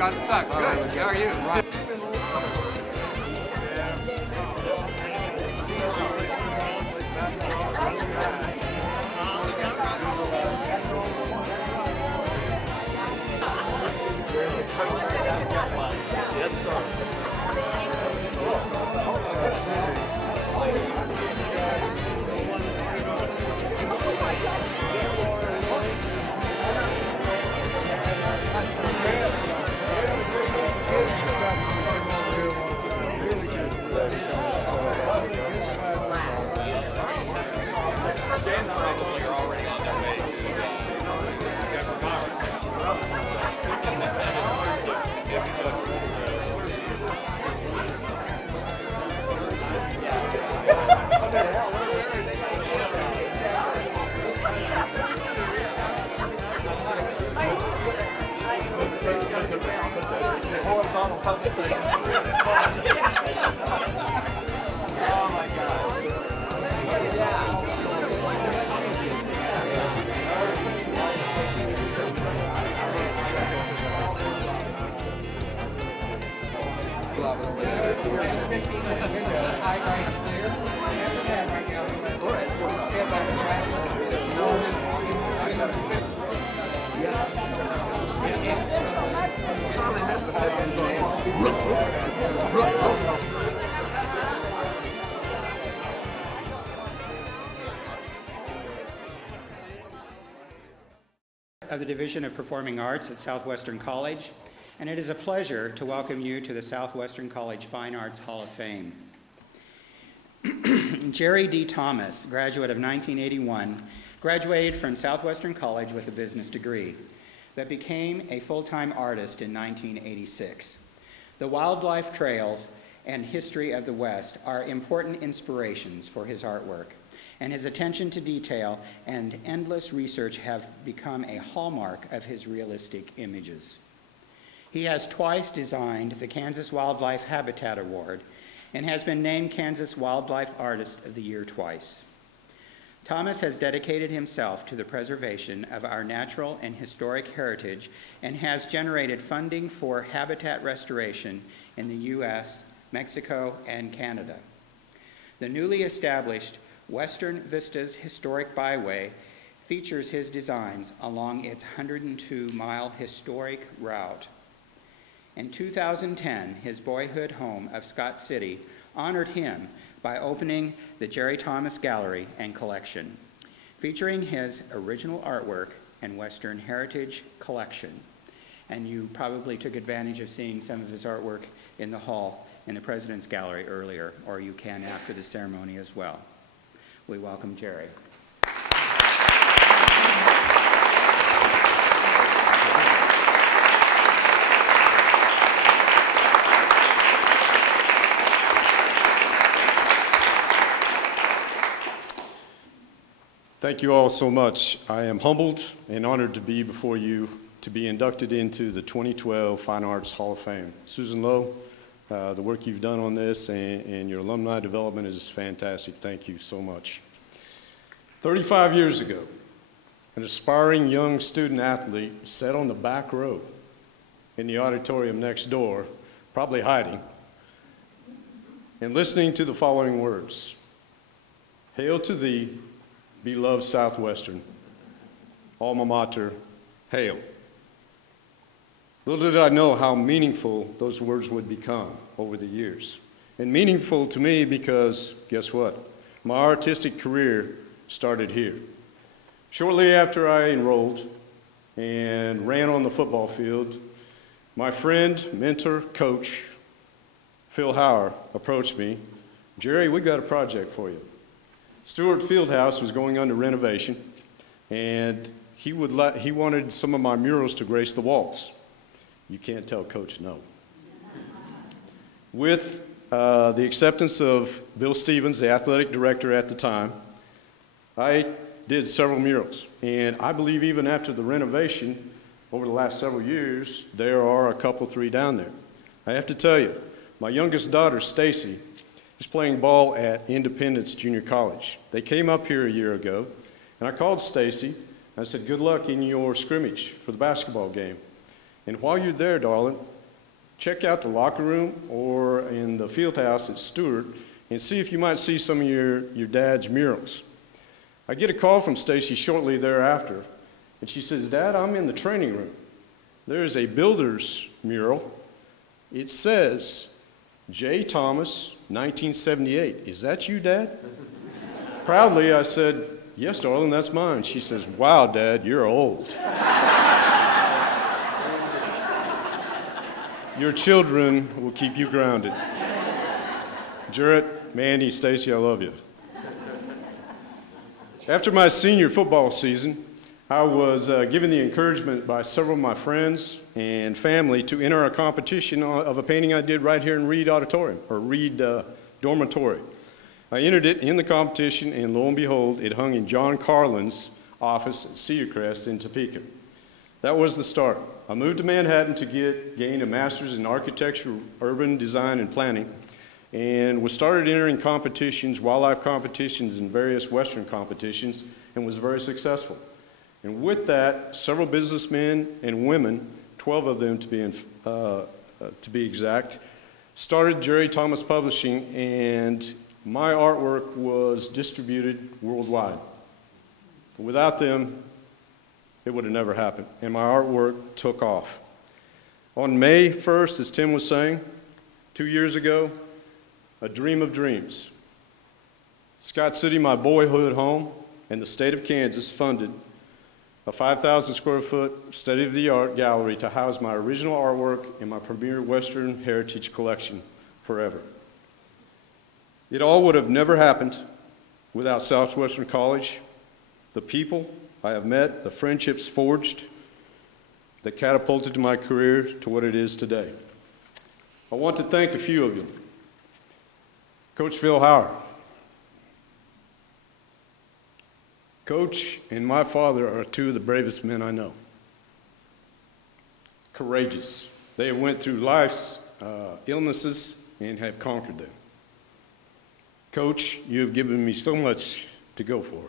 got stuck. Good. How are you? Yes, sir. Oh my God. Of the Division of Performing Arts at Southwestern College, and it is a pleasure to welcome you to the Southwestern College Fine Arts Hall of Fame. Jerry D. Thomas, graduate of 1981, graduated from Southwestern College with a business degree, but became a full-time artist in 1986. The wildlife trails and history of the West are important inspirations for his artwork, and his attention to detail and endless research have become a hallmark of his realistic images. He has twice designed the Kansas Wildlife Habitat Award and has been named Kansas Wildlife Artist of the Year twice. Thomas has dedicated himself to the preservation of our natural and historic heritage and has generated funding for habitat restoration in the US, Mexico, and Canada. The newly established Western Vistas Historic Byway features his designs along its 102-mile historic route. In 2010, his boyhood home of Scott City honored him by opening the Jerry Thomas Gallery and Collection, featuring his original artwork and Western Heritage collection. And you probably took advantage of seeing some of his artwork in the hall in the President's Gallery earlier, or you can after the ceremony as well. We welcome Jerry. Thank you all so much. I am humbled and honored to be before you to be inducted into the 2012 Fine Arts Hall of Fame. Susan Lowe, the work you've done on this and your alumni development is fantastic. Thank you so much. 35 years ago, an aspiring young student athlete sat on the back row in the auditorium next door, probably hiding, and listening to the following words: "Hail to thee, beloved Southwestern, alma mater, hail." Little did I know how meaningful those words would become over the years. And meaningful to me because, guess what? My artistic career started here. Shortly after I enrolled and ran on the football field, my friend, mentor, coach, Phil Hauer, approached me. "Jerry, we got a project for you." Stewart Fieldhouse was going under renovation, and he wanted some of my murals to grace the walls. You can't tell Coach no. With the acceptance of Bill Stevens, the athletic director at the time, I did several murals. And I believe even after the renovation, over the last several years, there are a couple, 3 down there. I have to tell you, my youngest daughter, Stacy, is playing ball at Independence Junior College. They came up here a year ago, and I called Stacy. I said, "Good luck in your scrimmage for the basketball game. And while you're there, darling, check out the locker room or in the field house at Stewart and see if you might see some of your dad's murals. I get a call from Stacy shortly thereafter, and she says, "Dad, I'm in the training room. There's a builder's mural. It says, J. Thomas, 1978. Is that you, Dad?" Proudly, I said, "Yes, darling, that's mine." She says, "Wow, Dad, you're old." Your children will keep you grounded. Jarrett, Mandy, Stacy, I love you. After my senior football season, I was given the encouragement by several of my friends and family to enter a competition of a painting I did right here in Reed Auditorium, or Reed Dormitory. I entered it in the competition, and lo and behold, it hung in John Carlin's office at Cedar Crest in Topeka. That was the start. I moved to Manhattan to gain a master's in architecture, urban design, and planning, and was started entering competitions, wildlife competitions, and various Western competitions, and was very successful. And with that, several businessmen and women, 12 of them to be exact, started Jerry Thomas Publishing, and my artwork was distributed worldwide. Without them, it would have never happened, and my artwork took off. On May 1st, as Tim was saying, 2 years ago, a dream of dreams. Scott City, my boyhood home, and the state of Kansas funded a 5,000 square foot state-of-the-art gallery to house my original artwork in my premier Western heritage collection forever. It all would have never happened without Southwestern College, the people I have met, the friendships forged that catapulted my career to what it is today. I want to thank a few of you. Coach Phil Howard. Coach and my father are two of the bravest men I know. Courageous. They have went through life's illnesses and have conquered them. Coach, you have given me so much to go for.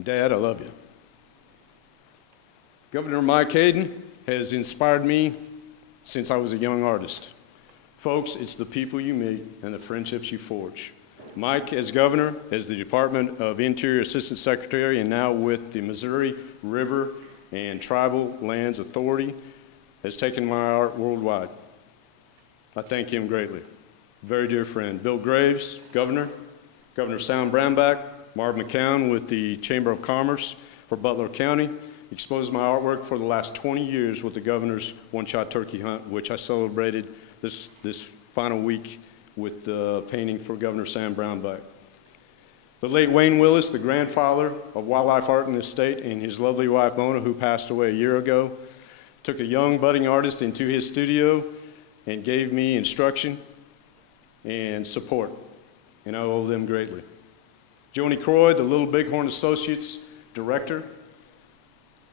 Dad, I love you. Governor Mike Hayden has inspired me since I was a young artist. Folks, it's the people you meet and the friendships you forge. Mike, as governor, as the Department of Interior Assistant Secretary, and now with the Missouri River and Tribal Lands Authority, has taken my art worldwide. I thank him greatly. Very dear friend. Bill Graves, Governor, Governor Sam Brownback, Marv McCown with the Chamber of Commerce for Butler County, exposed my artwork for the last 20 years with the governor's one-shot turkey hunt, which I celebrated this final week with the painting for Governor Sam Brownback. The late Wayne Willis, the grandfather of wildlife art in the state, and his lovely wife Mona, who passed away a year ago, took a young budding artist into his studio and gave me instruction and support, and I owe them greatly. Joni Croy, the Little Bighorn Associates Director.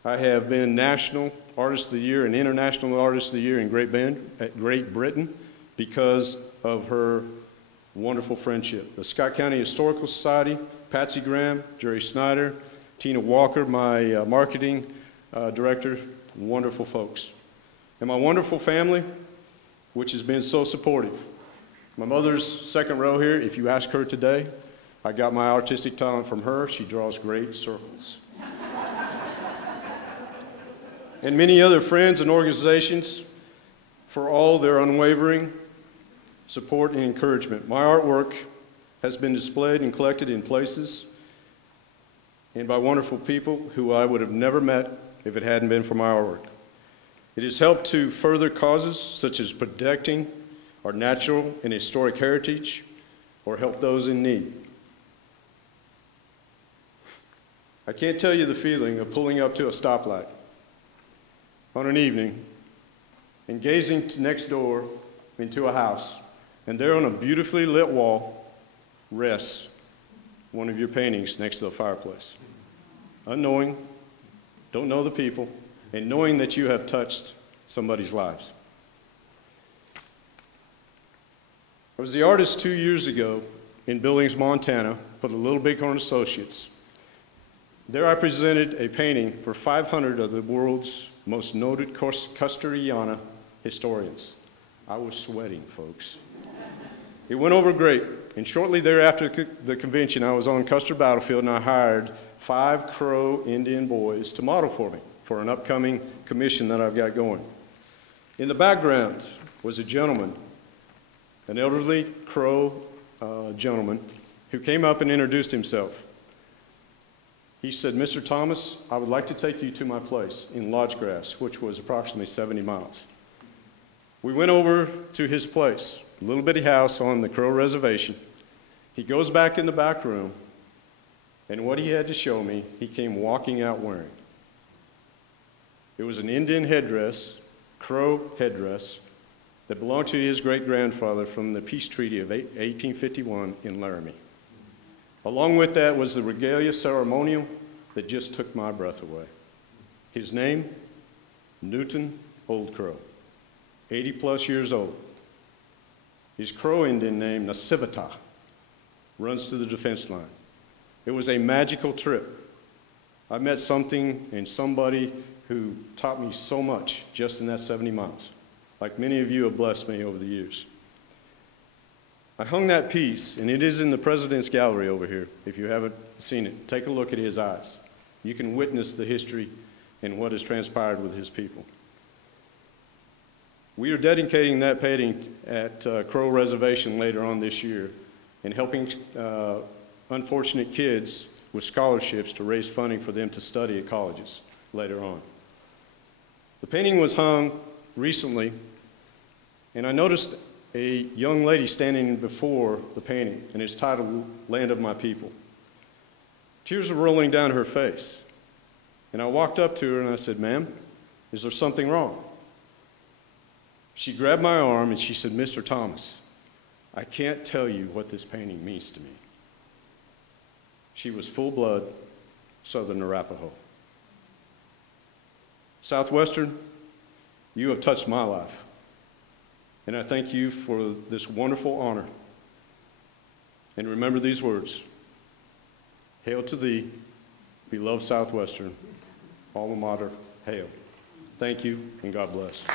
I have been National Artist of the Year and International Artist of the Year in Great Britain because of her wonderful friendship. The Scott County Historical Society, Patsy Graham, Jerry Snyder, Tina Walker, my marketing director, wonderful folks. And my wonderful family, which has been so supportive. My mother's second row here, if you ask her today, I got my artistic talent from her. She draws great circles. And many other friends and organizations for all their unwavering support and encouragement. My artwork has been displayed and collected in places and by wonderful people who I would have never met if it hadn't been for my artwork. It has helped to further causes such as protecting our natural and historic heritage or help those in need. I can't tell you the feeling of pulling up to a stoplight on an evening and gazing next door into a house, and there on a beautifully lit wall rests one of your paintings next to the fireplace. Unknowing, don't know the people, and knowing that you have touched somebody's lives. I was the artist 2 years ago in Billings, Montana for the Little Bighorn Associates. There I presented a painting for 500 of the world's most noted Custodiana historians. I was sweating, folks. It went over great, and shortly thereafter the convention, I was on Custer Battlefield, and I hired 5 Crow Indian boys to model for me for an upcoming commission that I've got going. In the background was a gentleman, an elderly Crow gentleman, who came up and introduced himself. He said, "Mr. Thomas, I would like to take you to my place in Lodgegrass," which was approximately 70 miles. We went over to his place, a little bitty house on the Crow Reservation. He goes back in the back room, and what he had to show me, he came walking out wearing. It was an Indian headdress, Crow headdress, that belonged to his great-grandfather from the peace treaty of 1851 in Laramie. Along with that was the regalia ceremonial that just took my breath away. His name, Newton Old Crow, 80-plus years old. His Crow Indian name, Nasivata, runs to the defense line. It was a magical trip. I met something and somebody who taught me so much just in that 70 miles. Like many of you have blessed me over the years. I hung that piece, and it is in the President's Gallery over here. If you haven't seen it, take a look at his eyes. You can witness the history and what has transpired with his people. We are dedicating that painting at Crow Reservation later on this year and helping unfortunate kids with scholarships to raise funding for them to study at colleges later on. The painting was hung recently, and I noticed a young lady standing before the painting, and it's titled, "Land of My People." Tears were rolling down her face, and I walked up to her and I said, "Ma'am, is there something wrong?" She grabbed my arm and she said, "Mr. Thomas, I can't tell you what this painting means to me." She was full-blood Southern Arapaho. Southwestern, you have touched my life, and I thank you for this wonderful honor. And remember these words: hail to thee, beloved Southwestern, alma mater, hail. Thank you, and God bless.